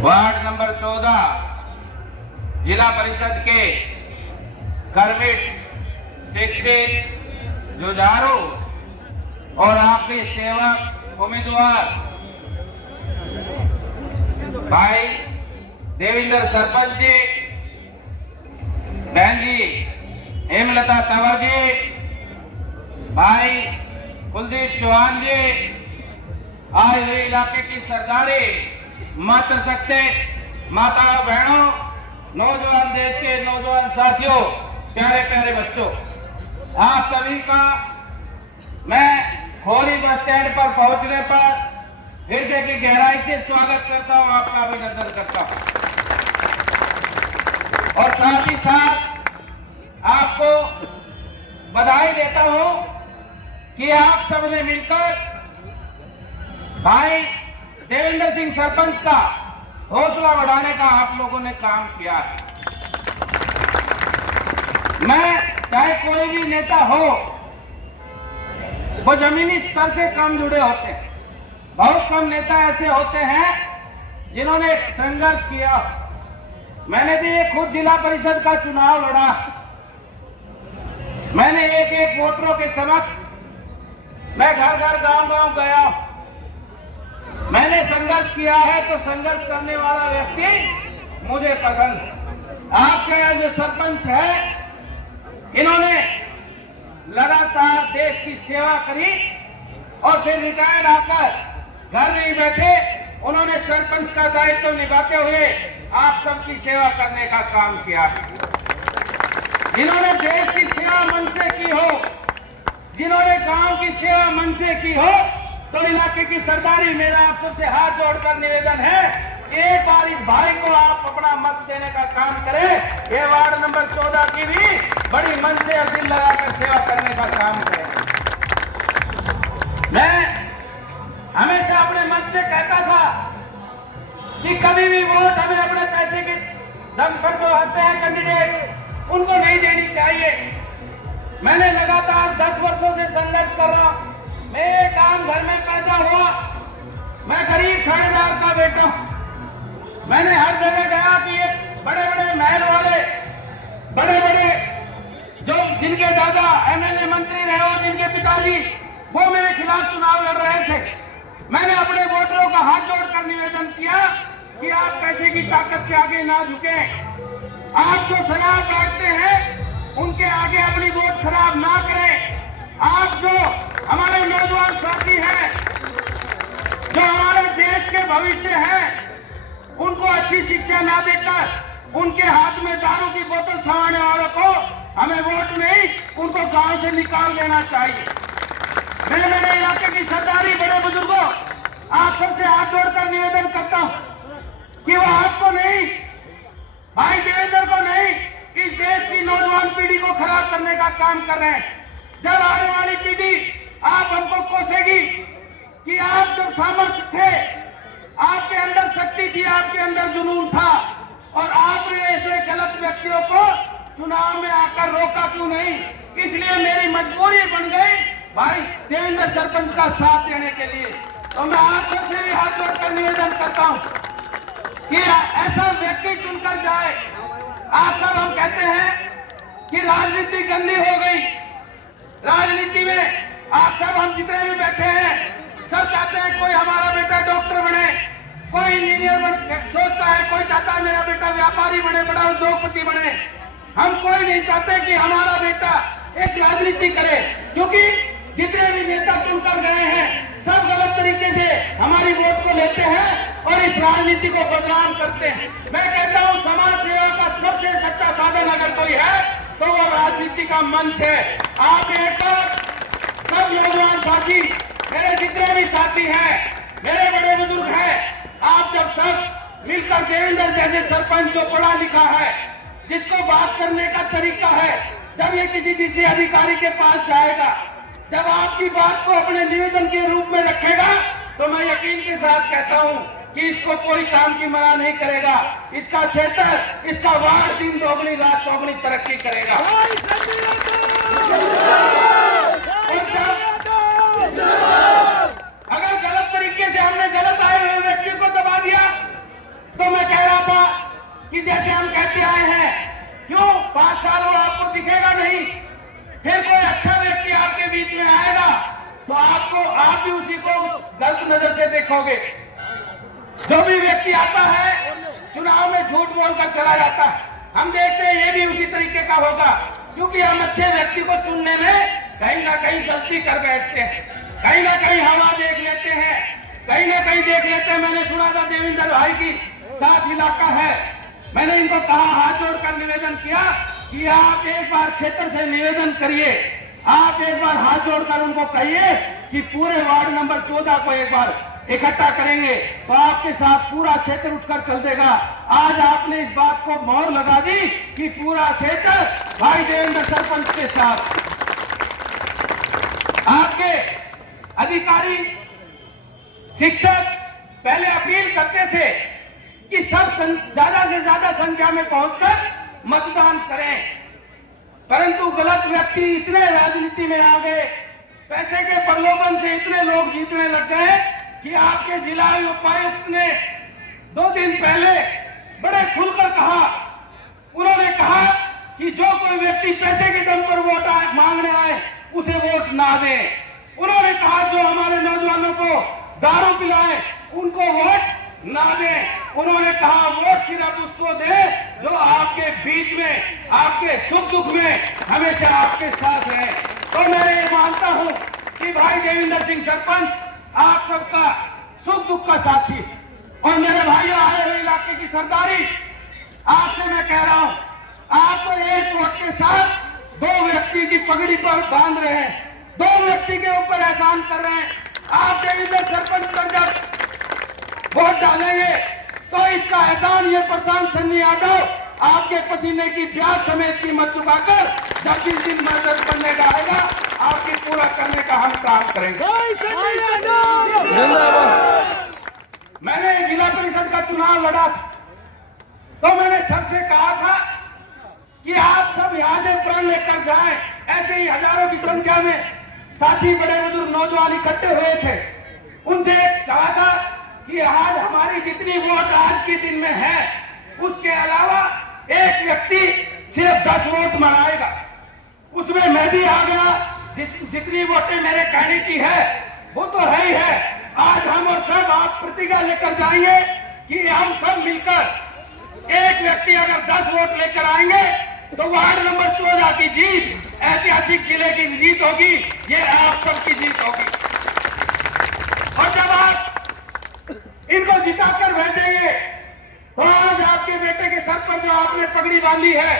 Ward number 14 जिला परिषद के करमिट, शिक्षित, जुझारू और आपके सेवक उम्मीदवार भाई देवेंद्र सरपंच जी, बहन जी हेमलता तंवर जी, भाई कुलदीप चौहान जी, आज हुए इलाके की सरदारी, मातृशक्ति, माताओं बहनों, नौजवान देश के नौजवान साथियों, प्यारे प्यारे बच्चों, आप सभी का मैं खोरी बस स्टैंड पर पहुंचने पर हृदय की गहराई से स्वागत करता हूं, आपका अभिनंदन करता हूं और साथ ही साथ आपको बधाई देता हूं कि आप सबने मिलकर भाई देवेंद्र सिंह सरपंच का हौसला बढ़ाने का आप लोगों ने काम किया है। मैं चाहे कोई भी नेता हो, वो जमीनी स्तर से कम जुड़े होते हैं। बहुत कम नेता ऐसे होते हैं जिन्होंने संघर्ष किया। मैंने भी ये खुद जिला परिषद का चुनाव लड़ा। मैंने एक एक वोटरों के समक्ष मैं घर घर गांव गांव गया। मैंने संघर्ष किया है तो संघर्ष करने वाला व्यक्ति मुझे पसंद है। आपके जो सरपंच है, इन्होंने लगातार देश की सेवा करी और फिर रिटायर्ड आकर घर नहीं बैठे, उन्होंने सरपंच का दायित्व निभाते हुए आप सबकी सेवा करने का काम किया है। जिन्होंने देश की सेवा मन से की हो, जिन्होंने गांव की सेवा मन से की हो, तो इलाके की सरदारी मेरा आप सबसे हाथ जोड़कर निवेदन है, एक बार इस भाई को आप अपना मत देने का काम करें। ये वार्ड नंबर 14 की भी बड़ी मन से और दिल लगाकर सेवा करने का काम करें। मैं हमेशा अपने मन से कहता था कि कभी भी वोट हमें अपने पैसे के दम पर जो होते हैं कैंडिडेट, उनको नहीं देनी चाहिए। मैंने लगातार 10 वर्षों से संघर्ष कर रहा हूं। मैं एक आम घर में पैदा हुआ, मैं गरीब थानेदार का बेटा हूं। मैंने हर जगह गया कि ये बड़े बड़े महल वाले, बड़े बड़े जो जिनके दादा एमएलए मंत्री रहे हो, जिनके पिताजी वो मेरे खिलाफ चुनाव लड़ रहे थे, मैंने अपने वोटरों का हाथ जोड़कर निवेदन किया कि आप पैसे की ताकत के आगे ना झुके। आप जो शराब बांटते हैं उनके आगे अपनी वोट खराब ना करें। आप जो हमारे नौजवान साथी हैं, जो हमारे देश के भविष्य हैं, उनको अच्छी शिक्षा ना देकर उनके हाथ में दारू की बोतल थमाने वालों को हमें वोट नहीं, उनको गांव से निकाल देना चाहिए। मैं मेरे इलाके की सरदारी, बड़े बुजुर्गों, आप सबसे हाथ जोड़कर निवेदन करता हूं कि वो आपको नहीं, भाई देवेंद्र को नहीं, इस देश की नौजवान पीढ़ी को खराब करने का काम कर रहे हैं। जब आने वाली पीढ़ी आप हमको कोसेगी कि आप जब सामर्थ्य थे, आपके अंदर शक्ति थी, आपके अंदर जुनून था, और आपने ऐसे गलत व्यक्तियों को चुनाव में आकर रोका क्यों नहीं? इसलिए मेरी मजबूरी बन गई भाई देवेंद्र सरपंच का साथ देने के लिए। तो मैं आप सबसे भी हाथ जोड़कर निवेदन करता हूं कि ऐसा व्यक्ति चुनकर जाए। आप सब हम कहते हैं कि राजनीति गंदी हो गई। राजनीति में आप सब, हम जितने भी बैठे हैं, सब चाहते हैं कोई हमारा बेटा डॉक्टर बने, कोई इंजीनियर सोचता है, कोई चाहता है मेरा बेटा व्यापारी बने, बड़ा उद्योगपति बने। हम कोई नहीं चाहते कि हमारा बेटा एक राजनीति करे, क्योंकि जितने भी नेता चुनकर गए हैं सब गलत तरीके से हमारी वोट को लेते हैं और इस राजनीति को बदनाम करते हैं। मैं कहता हूं समाज सेवा का सबसे सच्चा साधन अगर कोई है तो वो राजनीति का मंच है। आप एक सब नौजवान साथी, मेरे जितने भी साथी हैं, मेरे बड़े बुजुर्ग हैं, आप जब सब मिलकर देवेंद्र जैसे सरपंच जो पढ़ा लिखा है, जिसको बात करने का तरीका है, जब ये किसी डीसी अधिकारी के पास जाएगा, जब आपकी बात को अपने निवेदन के रूप में रखेगा, तो मैं यकीन के साथ कहता हूं कि इसको कोई काम की मना नहीं करेगा। इसका क्षेत्र, इसका वार्ड दिन दोगुनी रात चौगुनी तरक्की करेगा। अगर गलत तरीके से हमने गलत आए हुए व्यक्ति को दबा दिया तो मैं कि जैसे हम कहते आए हैं, क्यों 5 साल और आपको दिखेगा नहीं, फिर कोई अच्छा व्यक्ति आपके बीच में आएगा तो आप भी उसी को गलत नजर से देखोगे। जो भी व्यक्ति आता है चुनाव में झूठ बोलकर चला जाता है। हम देखते हैं ये भी उसी तरीके का होगा, क्योंकि हम अच्छे व्यक्ति को चुनने में कहीं ना कहीं गलती कर बैठते हैं, कहीं ना कहीं हवा देख लेते हैं, कहीं ना कहीं देख लेते हैं। मैंने सुना था देवेंद्र भाई की साथ इलाका है, मैंने इनको कहा, हाथ जोड़कर निवेदन किया कि आप एक बार क्षेत्र से निवेदन करिए, आप एक बार हाथ जोड़कर उनको कहिए कि पूरे वार्ड नंबर 14 को एक बार इकट्ठा करेंगे तो आपके साथ पूरा क्षेत्र उठकर चल देगा। आज आपने इस बात को मोहर लगा दी कि पूरा क्षेत्र भाई देवेंद्र सरपंच के साथ। आपके अधिकारी शिक्षक पहले अपील करते थे कि सब ज्यादा से ज्यादा संख्या में पहुंचकर मतदान करें, परंतु गलत व्यक्ति इतने राजनीति में आ गए, पैसे के प्रलोभन से इतने लोग जीतने लग गए कि आपके जिला उपायुक्त ने 2 दिन पहले बड़े खुलकर कहा, उन्होंने कहा कि जो कोई व्यक्ति पैसे के दम पर वोट मांगने आए उसे वोट ना दे। उन्होंने कहा जो हमारे नौजवानों को दारू पिलाए उनको वोट ना दे। उन्होंने कहा वोट सिर्फ उसको दे जो आपके बीच में, आपके सुख दुख में हमेशा आपके साथ है। तो मैं ये मानता हूं कि भाई देवेंद्र सिंह सरपंच आप सबका सुख दुख का साथी, और मेरे भाइयों आए हुए इलाके की सरदारी, आपसे मैं कह रहा हूं, आप तो एक वोट के साथ 2 व्यक्ति की पगड़ी पर बांध रहे हैं, 2 व्यक्ति के ऊपर एहसान कर रहे हैं। आप देवेंद्र सरपंच पर जब वोट डालेंगे तो इसका एहसान ये प्रशांत सन्नी यादव आपके पसीने की प्यास समेत कीमत चुकाकर जब जिस दिन मदद करने का आएगा आपकी पूरा करने का हम काम करेंगे। मैंने जिला परिषद का चुनाव लड़ा था तो मैंने सबसे कहा था कि आप सब यहाँ से प्रण लेकर जाएं। ऐसे ही हजारों की संख्या में साथी बड़े बुजुर्ग नौजवान इकट्ठे हुए थे, उनसे कहा था कि आज हमारी जितनी वोट आज के दिन में है उसके अलावा एक व्यक्ति सिर्फ 10 वोट मंगाएगा, उसमें मैं भी आ गया। जितनी वोटें मेरे कहने की है वो तो है ही है। आज हम और सब आप प्रतिज्ञा लेकर जाएंगे कि हम सब मिलकर एक व्यक्ति अगर 10 वोट लेकर आएंगे तो वार्ड नंबर 14 की जीत ऐतिहासिक जिले की जीत होगी, ये आप सबकी जीत होगी। और जब आप इनको जिताकर भेजेंगे तो आज आपके बेटे के सर पर जो आपने पगड़ी बांधी है,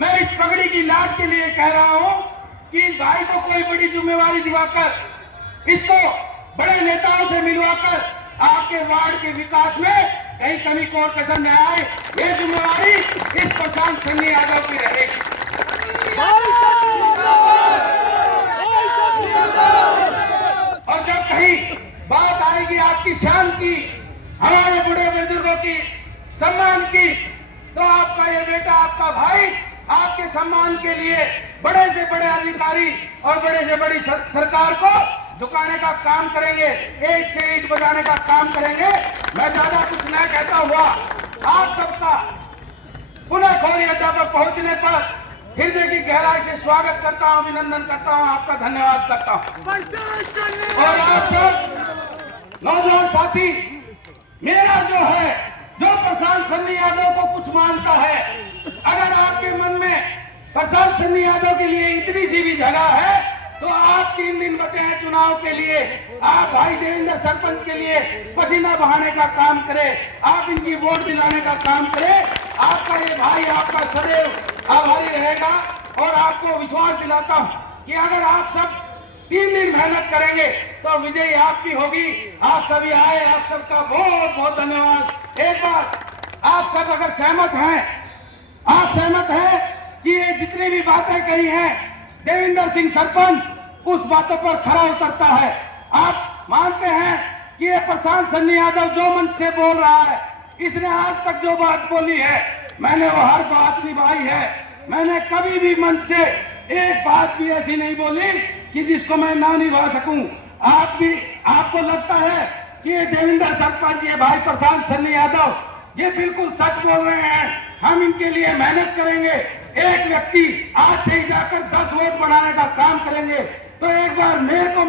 मैं इस पगड़ी की लाज के लिए कह रहा हूं कि इस भाई को कोई बड़ी जिम्मेवारी दिलाकर, इसको बड़े नेताओं से मिलवाकर आपके वार्ड के विकास में कहीं कमी को कसर न आए, ये जिम्मेवारी इस प्रशांत सन्नी यादव की रहेगी। और जब कहीं बात आएगी आपकी शान की, हमारे बूढ़े बुजुर्गों की सम्मान की, तो आपका ये बेटा, आपका भाई आपके सम्मान के लिए बड़े से बड़े अधिकारी और बड़े से बड़ी सरकार को झुकाने का काम करेंगे, एक से ईंट बजाने का काम करेंगे। मैं ज्यादा कुछ न कहता हुआ आप सबका पुनः खोरी अड्डा पर पहुंचने पर हृदय की गहराई से स्वागत करता हूं, अभिनंदन करता हूं, आपका धन्यवाद करता हूं। और आप सब नौजवान साथी, मेरा जो है, जो प्रशांत सन्नी यादव को कुछ मानता है, अगर आपके मन में प्रशांत सन्नी यादव के लिए इतनी सी भी जगह है तो आप 3 दिन बचे हैं चुनाव के लिए, आप भाई देवेंद्र सरपंच के लिए पसीना बहाने का काम करें, आप इनकी वोट दिलाने का काम करें। आपका ये भाई आपका सदैव आभारी रहेगा और आपको विश्वास दिलाता हूं कि अगर आप सब 3 दिन मेहनत करेंगे तो विजयी आपकी होगी। आप सभी आए, आप सबका बहुत बहुत धन्यवाद। एक बार आप सब अगर सहमत हैं, आप सहमत हैं कि ये जितनी भी बातें कही हैं देवेंद्र सिंह सरपंच उस बातों पर खरा उतरता है, आप मानते हैं कि ये प्रशांत सन्नी यादव जो मंच से बोल रहा है, इसने आज तक जो बात बोली है मैंने वो हर बात निभाई है। मैंने कभी भी मंच से एक बात भी ऐसी नहीं बोली कि जिसको मैं ना निभा सकूं। आपको लगता है कि ये देवेंद्र सरपंच, ये भाई प्रशांत सन्नी यादव ये बिल्कुल सच बोल रहे हैं। हम इनके लिए मेहनत करेंगे। एक व्यक्ति आज से ही जाकर 10 वोट बढ़ाने का काम करेंगे। तो एक बार मेयर को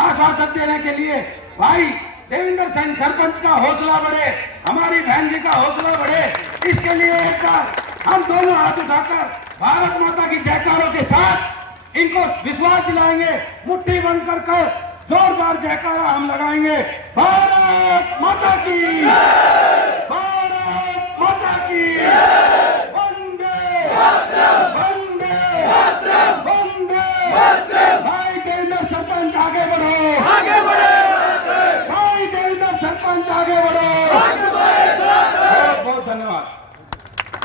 आश्वासन देने के लिए भाई देवेंद्र सिंह सरपंच का हौसला बढ़े, हमारी बहन जी का हौसला बढ़े, इसके लिए एक बार हम दोनों हाथ उठाकर भारत माता की जयकारों के साथ इनको विश्वास दिलाएंगे। मुट्ठी बंद कर जोरदार जयकारा हम लगाएंगे। भारत माता की, भारत माता की।